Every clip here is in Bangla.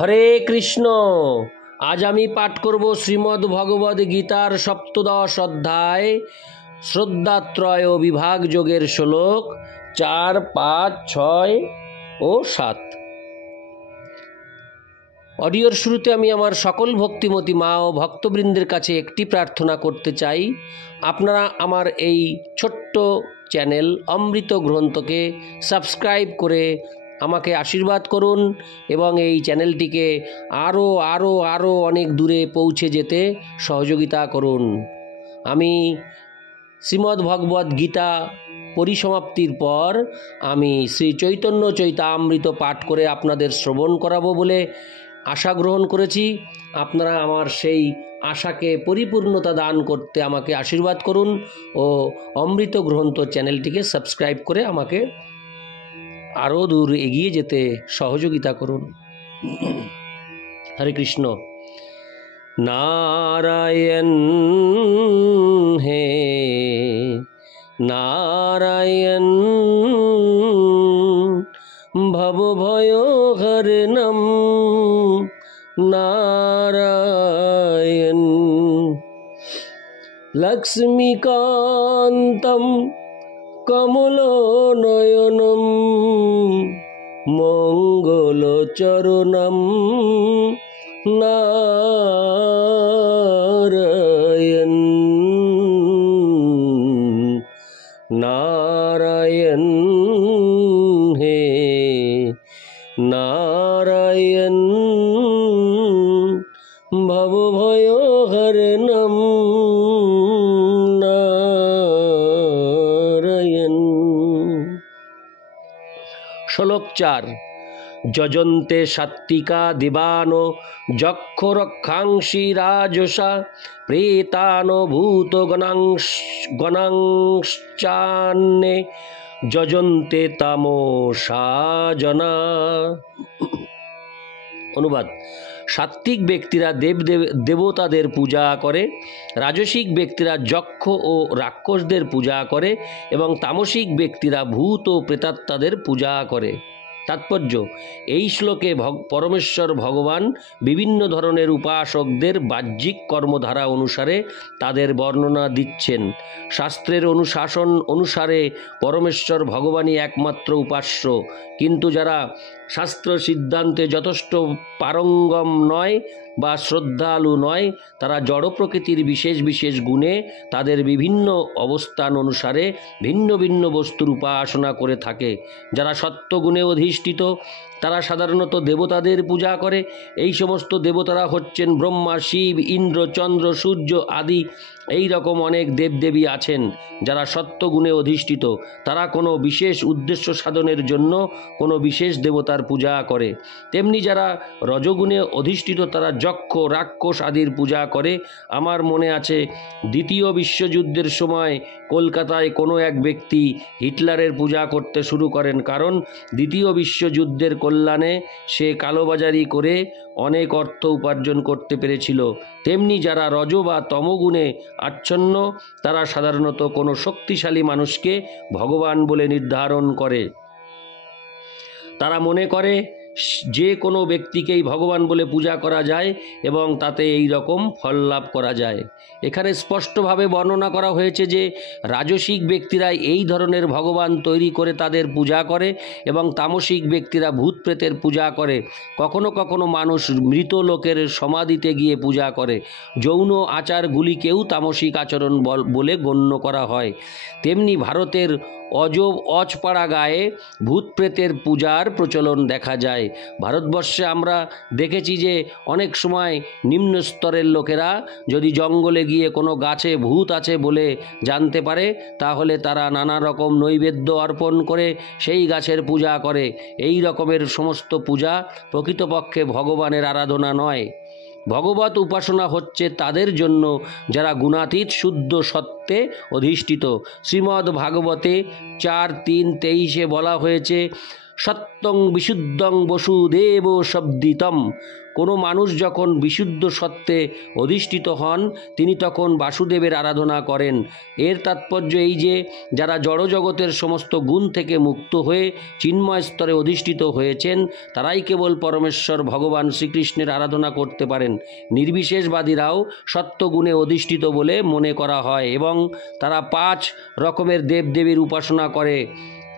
হরে কৃষ্ণ। আজ আমি পাঠ করব শ্রীমদ্ ভগবদ গীতার সপ্তদশ অধ্যায় শ্রদ্ধাত্রয় বিভাগ যোগের শ্লোক 4, 5, 6 ও 7। অডিওর শুরুতে আমি আমার সকল ভক্তিমতী মা ও ভক্তবৃন্দের কাছে একটি প্রার্থনা করতে চাই। আপনারা আমার এই ছোট্ট চ্যানেল অমৃত গ্রন্থকে সাবস্ক্রাইব করে আমাকে আশীর্বাদ করুন এবং এই চ্যানেলটিকে আরও অনেক দূরে পৌঁছে যেতে সহযোগিতা করুন। আমি শ্রীমদ্ ভগবদ গীতা পরিসমাপ্তির পর আমি শ্রী চৈতন্য চৈতামৃত পাঠ করে আপনাদের শ্রবণ করাবো বলে আশা গ্রহণ করেছি। আপনারা আমার সেই আশাকে পরিপূর্ণতা দান করতে আমাকে আশীর্বাদ করুন ও অমৃত গ্রন্থ চ্যানেলটিকে সাবস্ক্রাইব করে আমাকে আরও দূর এগিয়ে যেতে সহযোগিতা করুন। হরে কৃষ্ণ। নারায়ণ হে নারায়ণ ভব ভয় হরণম নারায়ণ লক্ষ্মীকান্তম কমলনয়নম মঙ্গলচরণম নারায়ণ নারায়ণ হে নারায়ণ ভব ভয় হরণম নারায়ণ। শ্লোক 4। যজন্তে সাত্বিকা দিবানো যক্ষ রক্ষাংসি রাজসা প্রেতানো ভূত গণাংশ্চান্যে যজন্তে তামসা জনা। অনুবাদ: সাত্ত্বিক ব্যক্তিরা দেবতাদের পূজা করে, রাজসিক ব্যক্তিরা যক্ষ ও রাক্ষসদের পূজা করে এবং তামসিক ব্যক্তিরা ভূত ও প্রেতাত্মাদের পূজা করে। তাৎপর্য: এই শ্লোকে পরমেশ্বর ভগবান বিভিন্ন ধরনের উপাসকদের বাহ্যিক কর্মধারা অনুসারে তাদের বর্ণনা দিচ্ছেন। শাস্ত্রের অনুশাসন অনুসারে পরমেশ্বর ভগবানই একমাত্র উপাস্য, কিন্তু যারা শাস্ত্র সিদ্ধান্তে যথেষ্ট পারঙ্গম নয় বা শ্রদ্ধালু নয়, তারা জড় প্রকৃতির বিশেষ বিশেষ গুণে তাদের বিভিন্ন অবস্থান অনুসারে ভিন্ন ভিন্ন বস্তুর উপাসনা করে থাকে। যারা সত্ত্বগুণে অধিষ্ঠিত তারা সাধারণত দেবতাদের পূজা করে। এই সমস্ত দেবতারা হচ্ছেন ব্রহ্মা, শিব, ইন্দ্র, চন্দ্র, সূর্য আদি। এই রকম অনেক দেবদেবী আছেন। যারা সত্ত্বগুণে অধিষ্ঠিত তারা কোনো বিশেষ উদ্দেশ্য সাধনের জন্য কোনো বিশেষ দেবতার পূজা করে। তেমনি যারা রজগুণে অধিষ্ঠিত তারা যক্ষ, রাক্ষস আদির পূজা করে। আমার মনে আছে, দ্বিতীয় বিশ্বযুদ্ধের সময় কলকাতায় কোনো এক ব্যক্তি হিটলারের পূজা করতে শুরু করেন, কারণ দ্বিতীয় বিশ্বযুদ্ধের কল্যাণে সে কালোবাজারি করে অনেক অর্থ উপার্জন করতে পেরেছিল। তেমনি যারা রজ বা তমগুণে আচ্ছন্ন তারা সাধারণত কোনো শক্তিশালী মানুষকে ভগবান বলে নির্ধারণ করে। তারা মনে করে যে কোনো ব্যক্তিকেই ভগবান বলে পূজা করা যায় এবং তাতে এই রকম ফল লাভ করা যায়। এখানে স্পষ্টভাবে বর্ণনা করা হয়েছে যে রাজসিক ব্যক্তিরা এই ধরনের ভগবান তৈরি করে তাদের পূজা করে এবং তামসিক ব্যক্তিরা ভূত প্রেতের পূজা করে। কখনো কখনো মানুষ মৃত লোকের সমাধিতে গিয়ে পূজা করে। যৌন আচারগুলিকেও তামসিক আচরণ বলে গণ্য করা হয়। তেমনি ভারতের অজপাড়া গায়ে ভূত প্রেতের পূজার প্রচলন দেখা যায়। ভারতবর্ষে আমরা দেখেছি যে অনেক সময় নিম্ন স্তরের লোকেরা যদি জঙ্গলে গিয়ে কোনো গাছে ভূত আছে বলে জানতে পারে, তাহলে তারা নানা রকম নৈবেদ্য অর্পণ করে সেই গাছের পূজা করে। এই রকমের সমস্ত পূজা প্রকৃতপক্ষে ভগবানের আরাধনা নয়। ভগবত উপাসনা হচ্ছে তাদের জন্য যারা গুণাতীত শুদ্ধ সত্ত্বে অধিষ্ঠিত। শ্রীমদ্ ভাগবতে 4:3-23 বলা হয়েছে, সত্যং বিশুদ্ধং বসুদেব শব্দিতম। কোনো মানুষ যখন বিশুদ্ধ সত্ত্বে অধিষ্ঠিত হন তিনি তখন বাসুদেবের আরাধনা করেন। এর তাৎপর্য এই যে যারা জড়জগতের সমস্ত গুণ থেকে মুক্ত হয়ে চিন্ময় স্তরে অধিষ্ঠিত হয়েছেন তারাই কেবল পরমেশ্বর ভগবান শ্রীকৃষ্ণের আরাধনা করতে পারেন। নির্বিশেষবাদীরাও সত্যগুণে অধিষ্ঠিত বলে মনে করা হয় এবং তারা 5 রকমের দেবদেবীর উপাসনা করে।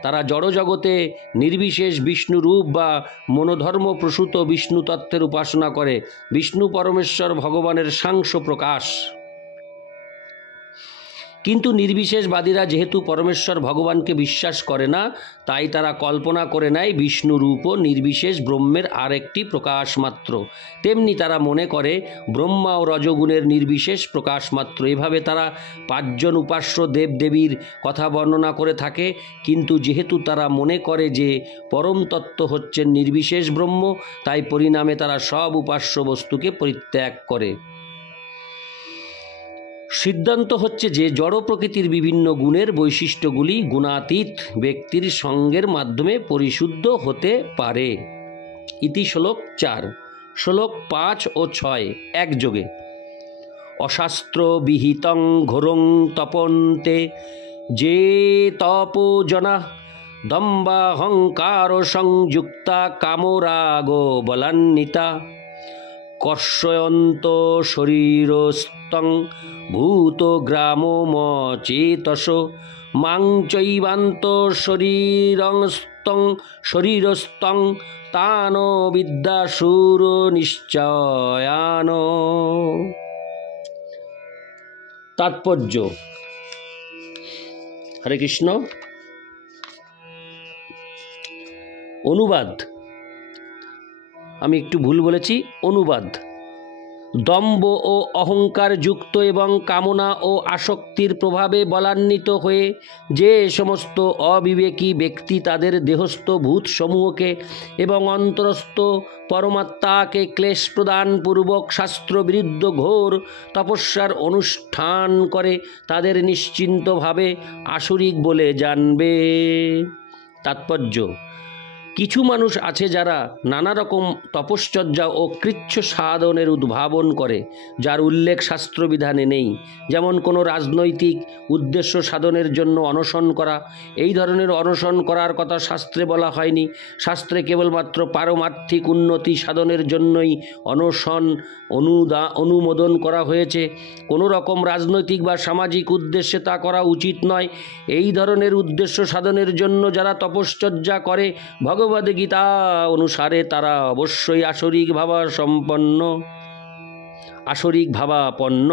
তারা জড়জগতে নির্বিশেষ বিষ্ণু রূপ বা মনোধর্ম প্রসূত বিষ্ণু তত্ত্বের উপাসনা করে। বিষ্ণু পরমেশ্বর ভগবানের সাংস প্রকাশ। কিন্তু নির্বিশেষবাদীরা যেহেতু পরমেশ্বর ভগবানকে বিশ্বাস করে না তাই তারা কল্পনা করে নেয় বিষ্ণুরূপ ও নির্বিশেষ ব্রহ্মের আরেকটি প্রকাশ মাত্র। তেমনি তারা মনে করে ব্রহ্মা ও রজগুণের নির্বিশেষ প্রকাশ মাত্র। এভাবে তারা 5 জন উপাস্য দেবদেবীর কথা বর্ণনা করে থাকে। কিন্তু যেহেতু তারা মনে করে যে পরম তত্ত্ব হচ্ছেন নির্বিশেষ ব্রহ্ম তাই পরিণামে তারা সব উপাস্য বস্তুকে পরিত্যাগ করে। সিদ্ধান্ত হচ্ছে যে জড় প্রকৃতির বিভিন্ন গুণের বৈশিষ্ট্যগুলি গুণাতীত ব্যক্তির সঙ্গের মাধ্যমে পরিশুদ্ধ হতে পারে। ইতি শ্লোক 4। শ্লোক 5 ও 6 একযোগে। অশাস্ত্র বিহিতং ঘোরং তপন্তে যে তপোজনা দম্বাহংকার সংযুক্তা কামরাগ বলান্বিতা কর্ষয়ন্ত শরীরস্তং ভূত গ্রামোমচেতস মাং চৈবান্ত শরীরস্তং তান বিদ্যাসুর নিশ্চয়ান। তাৎপর্য। হরে কৃষ্ণ। অনুবাদ। আমি একটু ভুল বলেছি, অনুবাদ। দম্ভ ও অহংকার যুক্ত এবং কামনা ও আসক্তির প্রভাবে বলান্বিত হয়ে যে সমস্ত অবিবেকী ব্যক্তি তাদের দেহস্থ ভূতসমূহকে এবং অন্তরস্থ পরমাত্মাকে ক্লেশ প্রদানপূর্বক শাস্ত্রবিরুদ্ধ ঘোর তপস্যার অনুষ্ঠান করে তাদের নিশ্চিন্তভাবে আসুরিক বলে জানবে। তাৎপর্য। কিছু মানুষ আছে যারা নানা রকম তপশ্চর্যা ও কৃচ্ছ সাধনের উদ্ভাবন করে যার উল্লেখ শাস্ত্রবিধানে নেই। যেমন কোনো রাজনৈতিক উদ্দেশ্য সাধনের জন্য অনশন করা। এই ধরনের অনশন করার কথা শাস্ত্রে বলা হয়নি। শাস্ত্রে কেবলমাত্র পারমার্থিক উন্নতি সাধনের জন্যই অনশন অনুমোদন করা হয়েছে। কোনো রকম রাজনৈতিক বা সামাজিক উদ্দেশ্যে তা করা উচিত নয়। এই ধরনের উদ্দেশ্য সাধনের জন্য যারা তপশ্চর্যা করে ভগবদ্গীতা অনুসারে তারা অবশ্যই আসরিক ভাবাপন্ন।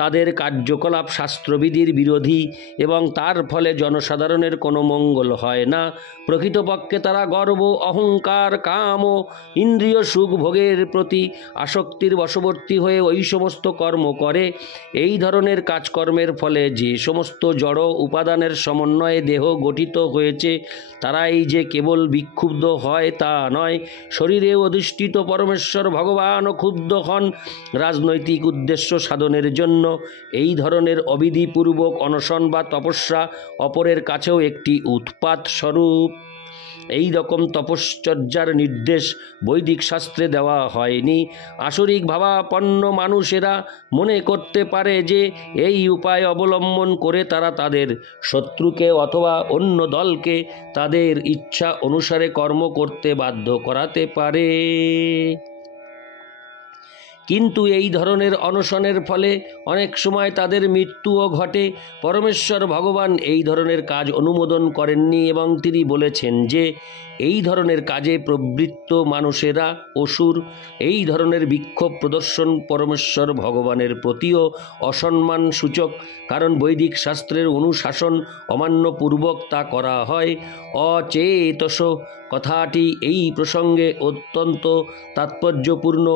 তাদের কার্যকলাপ শাস্ত্রবিধির বিরোধী এবং তার ফলে জনসাধারণের কোনো মঙ্গল হয় না। প্রকৃতপক্ষে তারা গর্ব, অহংকার, কাম ও ইন্দ্রিয় সুখ ভোগের প্রতি আসক্তির বশবর্তী হয়ে ওই সমস্ত কর্ম করে। এই ধরনের কাজকর্মের ফলে যে সমস্ত জড় উপাদানের সমন্বয়ে দেহ গঠিত হয়েছে তারাই যে কেবল বিক্ষুব্ধ হয় তা নয়, শরীরে অধিষ্ঠিত পরমেশ্বর ভগবানও ক্ষুব্ধ হন। রাজনৈতিক উদ্দেশ্য সাধনের জন্য এই ধরনের অবিধিপূর্বক অনশন বা তপস্যা অপরের কাছেও একটি উৎপাত স্বরূপ। এই রকম তপশ্চর্যার নির্দেশ বৈদিক শাস্ত্রে দেওয়া হয়নি। আসরিক ভাবাপন্ন মানুষেরা মনে করতে পারে যে এই উপায় অবলম্বন করে তারা তাদের শত্রুকে অথবা অন্য দলকে তাদের ইচ্ছা অনুসারে কর্ম করতে বাধ্য করাতে পারে। কিন্তু এই ধরনের অনশনের ফলে অনেক সময় তাদের মৃত্যুও ঘটে। পরমেশ্বর ভগবান এই ধরনের কাজ অনুমোদন করেননি এবং তিনি বলেছেন যে এই ধরনের কাজে প্রবৃত্ত মানুষেরা অসুর। এই ধরনের বিক্ষোভ প্রদর্শন পরমেশ্বর ভগবানের প্রতিও অসম্মান সূচক, কারণ বৈদিক শাস্ত্রের অনুশাসন অমান্যপূর্বক তা করা হয়। অচেতস কথাটি এই প্রসঙ্গে অত্যন্ত তাৎপর্যপূর্ণ।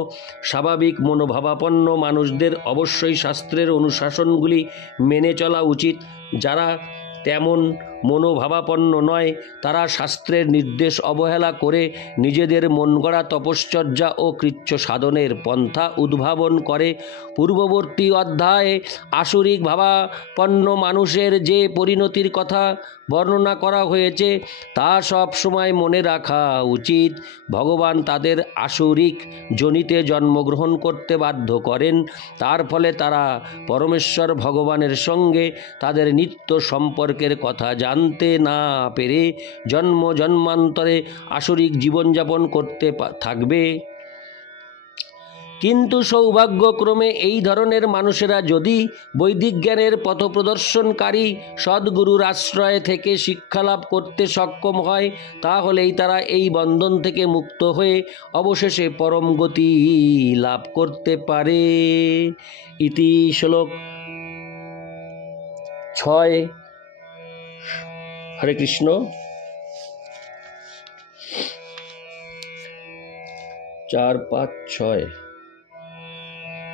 স্বাভাবিক মনোভাবাপন্ন মানুষদের অবশ্যই শাস্ত্রের অনুশাসনগুলি মেনে চলা উচিত। যারা তেমন মনোভাবাপন্ন নয়। তারা শাস্ত্রের নির্দেশ অবহেলা করে নিজেদের মনগড়া তপশ্চর্যা ও কৃচ্ছ সাধনের পন্থা উদ্ভাবন করে। পূর্ববর্তী অধ্যায়ে আসুরিক ভাবাপন্ন মানুষের যে পরিণতির কথা বর্ণনা করা হয়েছে তা সব সময় মনে রাখা উচিত। ভগবান তাদের আসুরিক যোনিতে জন্মগ্রহণ করতে বাধ্য করেন। তার ফলে তারা পরমেশ্বর ভগবানের সঙ্গে তাদের নিত্য সম্পর্কের কথা জানতে না পেরে জন্ম জন্মান্তরে আসুরিক জীবনযাপন করতে থাকবে। কিন্তু সৌভাগ্যক্রমে এই ধরনের মানুষেরা যদি বৈদিক জ্ঞানের পথপ্রদর্শনকারী সদ্গুরুর আশ্রয় থেকে শিক্ষালাভ করতে সক্ষম হয়, তাহলেই তারা এই বন্ধন থেকে মুক্ত হয়ে অবশেষে পরম গতি লাভ করতে পারে। ইতি শ্লোক 6। হরে কৃষ্ণ। 4, 5, 6।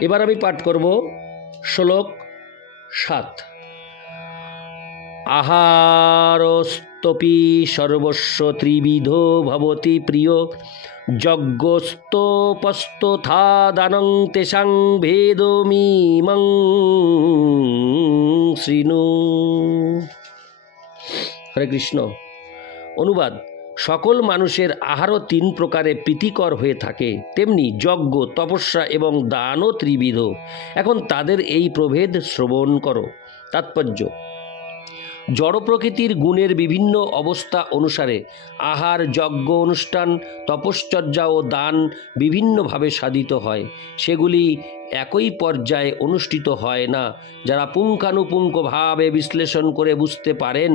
এবার আমি পাঠ করব শ্লোক 7। আহারস্তপি সর্বস্ব ত্রিবিধ ভবতি প্রিয় যজ্ঞস্তোপস্তথা দানং তেষাং ভেদমিমং শৃণু। হরে কৃষ্ণ। অনুবাদ: সকল মানুষের আহারও 3 প্রকারে প্রীতিকর হয়ে থাকে, তেমনি যজ্ঞ, তপস্যা এবং দানও ত্রিবিধ। এখন তাদের এই প্রভেদ শ্রবণ করো। তাৎপর্য: জড় প্রকৃতির গুণের বিভিন্ন অবস্থা অনুসারে আহার, যজ্ঞ অনুষ্ঠান, তপশ্চর্যা ও দান বিভিন্নভাবে সাধিত হয়। সেগুলি একই পর্যায়ে অনুষ্ঠিত হয় না। যারা পুঙ্খানুপুঙ্খভাবে বিশ্লেষণ করে বুঝতে পারেন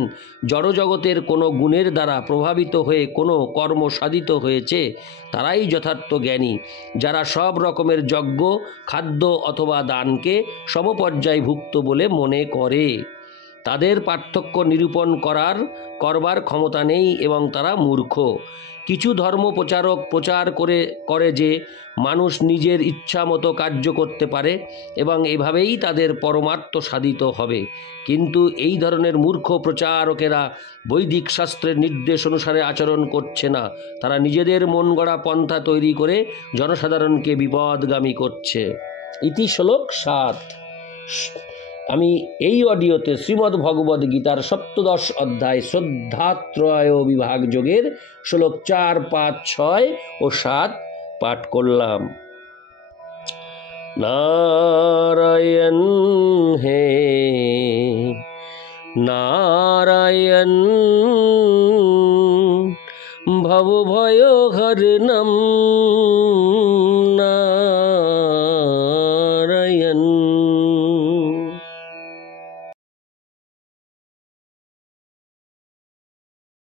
জড়জগতের কোনো গুণের দ্বারা প্রভাবিত হয়ে কোনো কর্ম সাধিত হয়েছে, তারাই যথার্থ জ্ঞানী। যারা সব রকমের যজ্ঞ, খাদ্য অথবা দানকে সমপর্যায়ভুক্ত বলে মনে করে, তাদের পার্থক্য নিরূপণ করবার ক্ষমতা নেই এবং তারা মূর্খ। কিছু ধর্ম প্রচারক প্রচার করে যে মানুষ নিজের ইচ্ছা মতো কার্য করতে পারে এবং এভাবেই তাদের পরমার্থ সাধিত হবে। কিন্তু এই ধরনের মূর্খ প্রচারকেরা বৈদিক শাস্ত্রের নির্দেশ অনুসারে আচরণ করছে না। তারা নিজেদের মন গড়া পন্থা তৈরি করে জনসাধারণকে বিপদগামী করছে। ইতি শ্লোক 7। আমি এই অডিওতে শ্রীমদ্ ভগবদ্ গীতার 17 অধ্যায় শ্রদ্ধাত্রয় বিভাগ যোগের শ্লোক 4, 5, 6 ও 7 পাঠ করলাম। নারায়ণ হে নারায়ণ ভব ভয় হরণম